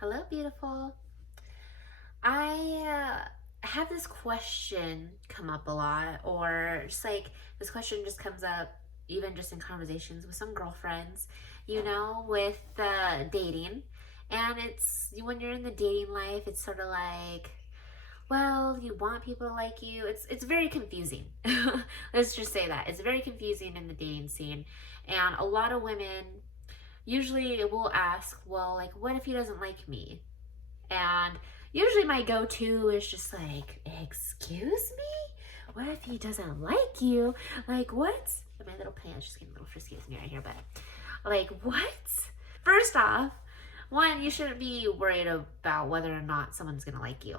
Hello, beautiful. I have this question come up a lot, or just like this question just comes up even just in conversations with some girlfriends, with dating. And it's when you're in the dating life, it's sort of like, well, you want people to like you. It's very confusing. Let's just say that. It's very confusing in the dating scene. And a lot of women usually will ask, well, like, what if he doesn't like me? And usually my go-to is just like, excuse me? What if he doesn't like you? Like, what? My little pants just getting a little frisky with me right here, but like, what? First off, one, you shouldn't be worried about whether or not someone's gonna like you.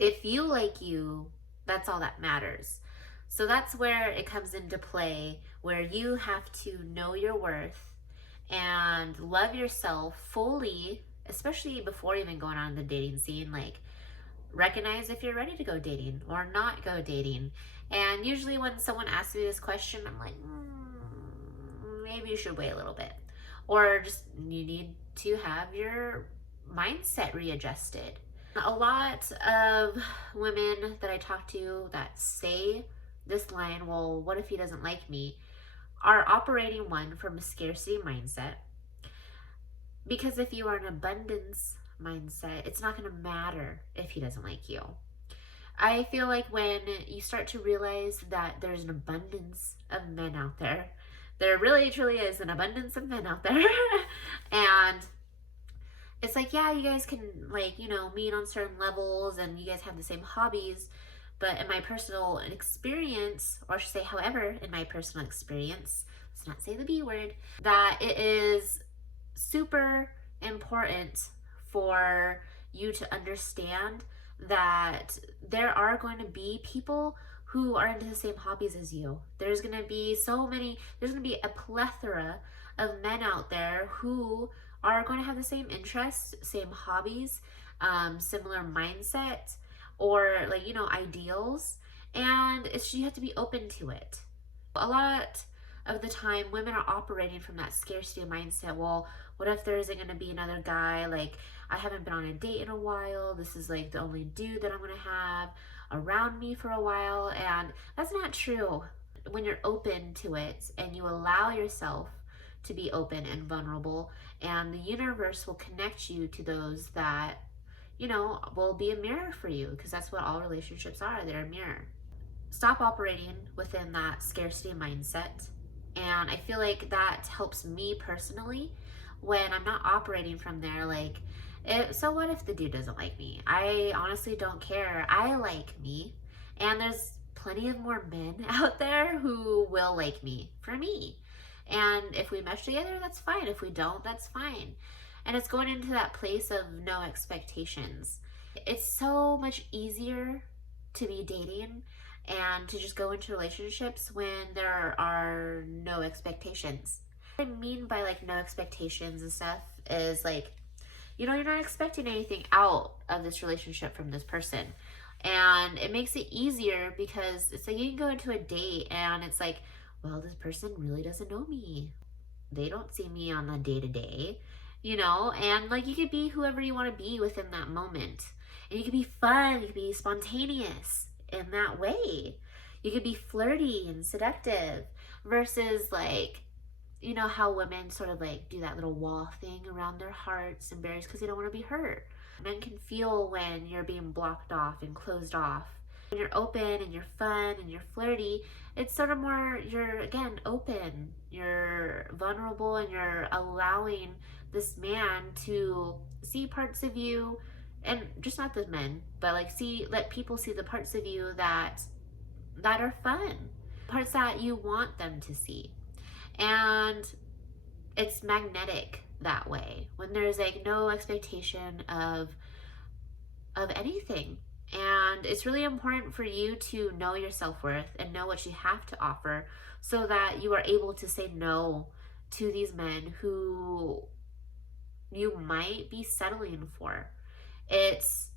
If you like you, that's all that matters. So that's where it comes into play, where you have to know your worth and love yourself fully, especially before even going on the dating scene. Like, recognize if you're ready to go dating or not go dating. And usually when someone asks me this question, I'm like, maybe you should wait a little bit. Or just you need to have your mindset readjusted. A lot of women that I talk to that say this line, well, what if he doesn't like me, are operating one from a scarcity mindset. Because if you are an abundance mindset, it's not going to matter if he doesn't like you. I feel like when you start to realize that there's an abundance of men out there really truly is an abundance of men out there. And it's like, yeah, you guys can, like, meet on certain levels and you guys have the same hobbies. But in my personal experience, or I should say, however, in my personal experience, let's not say the B word, that it is super important for you to understand that there are going to be people who are into the same hobbies as you. There's going to be there's going to be a plethora of men out there who are going to have the same interests, same hobbies, similar mindset, or ideals. And you have to be open to it. A lot of the time women are operating from that scarcity mindset. Well, what if there isn't going to be another guy? Like, I haven't been on a date in a while. This is like the only dude that I'm going to have around me for a while. And that's not true. When you're open to it and you allow yourself to be open and vulnerable, and the universe will connect you to those that will be a mirror for you, because that's what all relationships are. They're a mirror. Stop operating within that scarcity mindset. And I feel like that helps me personally when I'm not operating from there. Like, so what if the dude doesn't like me? I honestly don't care. I like me. And there's plenty of more men out there who will like me for me. And if we mesh together, that's fine. If we don't, that's fine. And it's going into that place of no expectations. It's so much easier to be dating and to just go into relationships when there are no expectations. What I mean by like no expectations and stuff is like, you're not expecting anything out of this relationship from this person. And it makes it easier because it's like you can go into a date and it's like, well, this person really doesn't know me. They don't see me on a day to day, and like you could be whoever you want to be within that moment. And you could be fun, you could be spontaneous in that way. You could be flirty and seductive versus like, how women sort of like do that little wall thing around their hearts and berries because they don't want to be hurt. Men can feel when you're being blocked off and closed off. When you're open and you're fun and you're flirty, it's sort of more, you're again open, you're vulnerable, and you're allowing this man to see parts of you, and just not the men, but like let people see the parts of you that are fun, parts that you want them to see. And it's magnetic that way when there's like no expectation of anything. And it's really important for you to know your self-worth and know what you have to offer so that you are able to say no to these men who you might be settling for. It's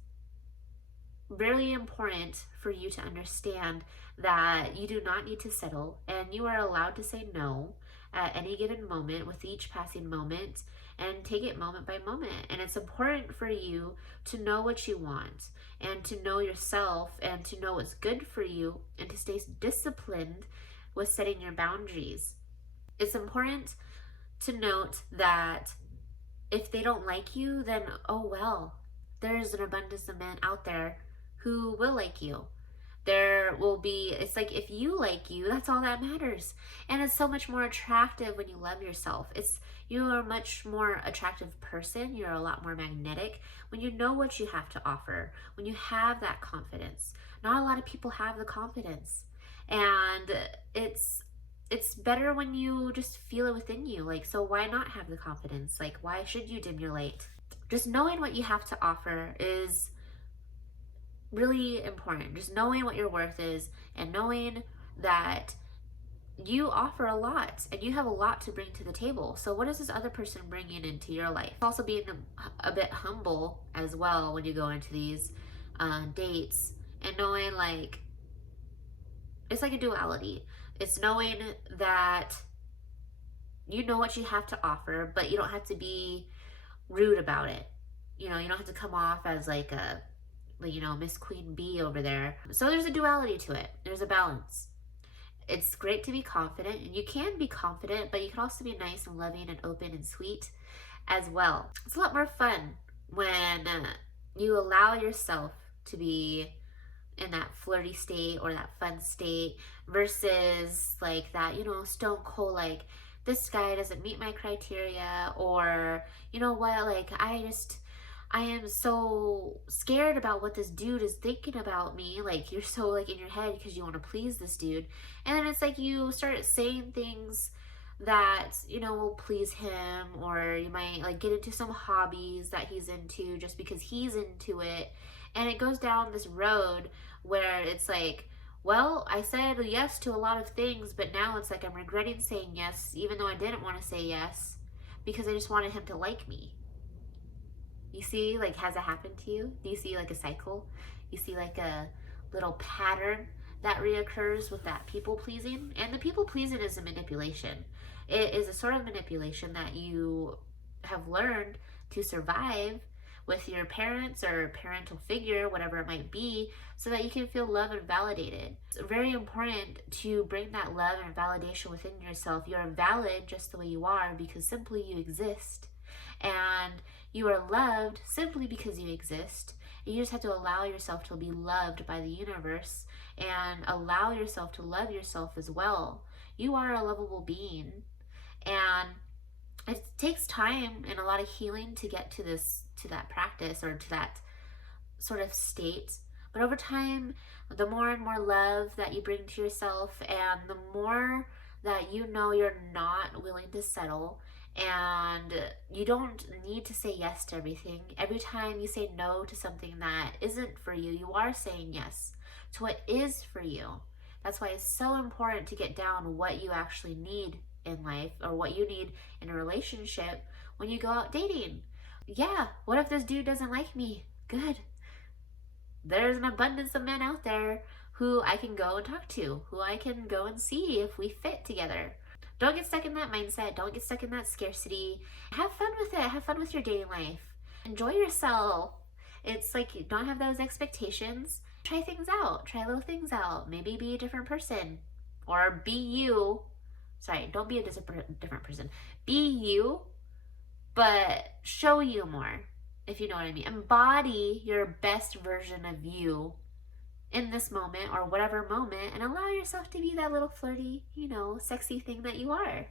really important for you to understand that you do not need to settle and you are allowed to say no at any given moment with each passing moment, and take it moment by moment. And it's important for you to know what you want and to know yourself and to know what's good for you and to stay disciplined with setting your boundaries. It's important to note that if they don't like you, then oh well, there's an abundance of men out there who will like you. There will be, it's like if you like you, that's all that matters. And it's so much more attractive when you love yourself. You are a much more attractive person. You're a lot more magnetic when you know what you have to offer, when you have that confidence. Not a lot of people have the confidence. And it's better when you just feel it within you. Like, so why not have the confidence? Like, why should you dim your light? Just knowing what you have to offer is really important. Just knowing what your worth is and knowing that you offer a lot and you have a lot to bring to the table. So what is this other person bringing into your life? Also being a bit humble as well when you go into these dates, and knowing like it's like a duality. It's knowing that you know what you have to offer, but you don't have to be rude about it. You know, you don't have to come off as like a, you know, Miss Queen Bee over there. So there's a duality to it. There's a balance. It's great to be confident, and you can be confident, but you can also be nice and loving and open and sweet as well. It's a lot more fun when you allow yourself to be in that flirty state or that fun state versus like that, you know, stone cold, like this guy doesn't meet my criteria, or you know what, like I am so scared about what this dude is thinking about me. Like you're so like in your head because you want to please this dude, and then it's like you start saying things that, you know, will please him, or you might like get into some hobbies that he's into just because he's into it, and it goes down this road where it's like, well, I said yes to a lot of things, but now it's like I'm regretting saying yes even though I didn't want to say yes because I just wanted him to like me. You see, like, has it happened to you? Do you see like a cycle? You see like a little pattern that reoccurs with that people pleasing? And the people pleasing is a manipulation. It is a sort of manipulation that you have learned to survive with your parents or parental figure, whatever it might be, so that you can feel loved and validated. It's very important to bring that love and validation within yourself. You are valid just the way you are because simply you exist. And you are loved simply because you exist. You just have to allow yourself to be loved by the universe and allow yourself to love yourself as well. You are a lovable being, and it takes time and a lot of healing to get to that practice or to that sort of state. But over time, the more and more love that you bring to yourself, and the more that you know you're not willing to settle, and you don't need to say yes to everything. Every time you say no to something that isn't for you, you are saying yes to what is for you. That's why it's so important to get down what you actually need in life, or what you need in a relationship when you go out dating. Yeah, what if this dude doesn't like me? Good. There's an abundance of men out there who I can go and talk to, who I can go and see if we fit together. Don't get stuck in that mindset. Don't get stuck in that scarcity. Have fun with it. Have fun with your dating life. Enjoy yourself. It's like you don't have those expectations. Try things out. Try little things out. Maybe be a different person. Or be you. Sorry, don't be a different person. Be you, but show you more, if you know what I mean. Embody your best version of you in this moment or whatever moment, and allow yourself to be that little flirty, you know, sexy thing that you are.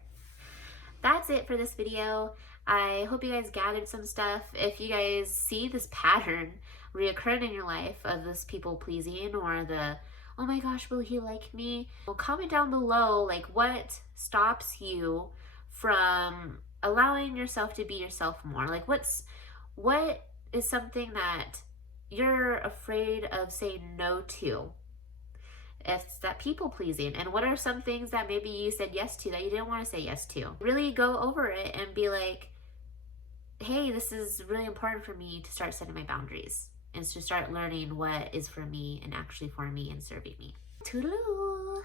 That's it for this video. I hope you guys gathered some stuff. If you guys see this pattern reoccurring in your life of this people pleasing, or the, oh my gosh, will he like me? Well, comment down below, like, what stops you from allowing yourself to be yourself more? Like, what is something that you're afraid of saying no to? It's that people pleasing. And what are some things that maybe you said yes to that you didn't want to say yes to? Really go over it and be like, hey, this is really important for me to start setting my boundaries and to start learning what is for me and actually for me and serving me. Toodaloo!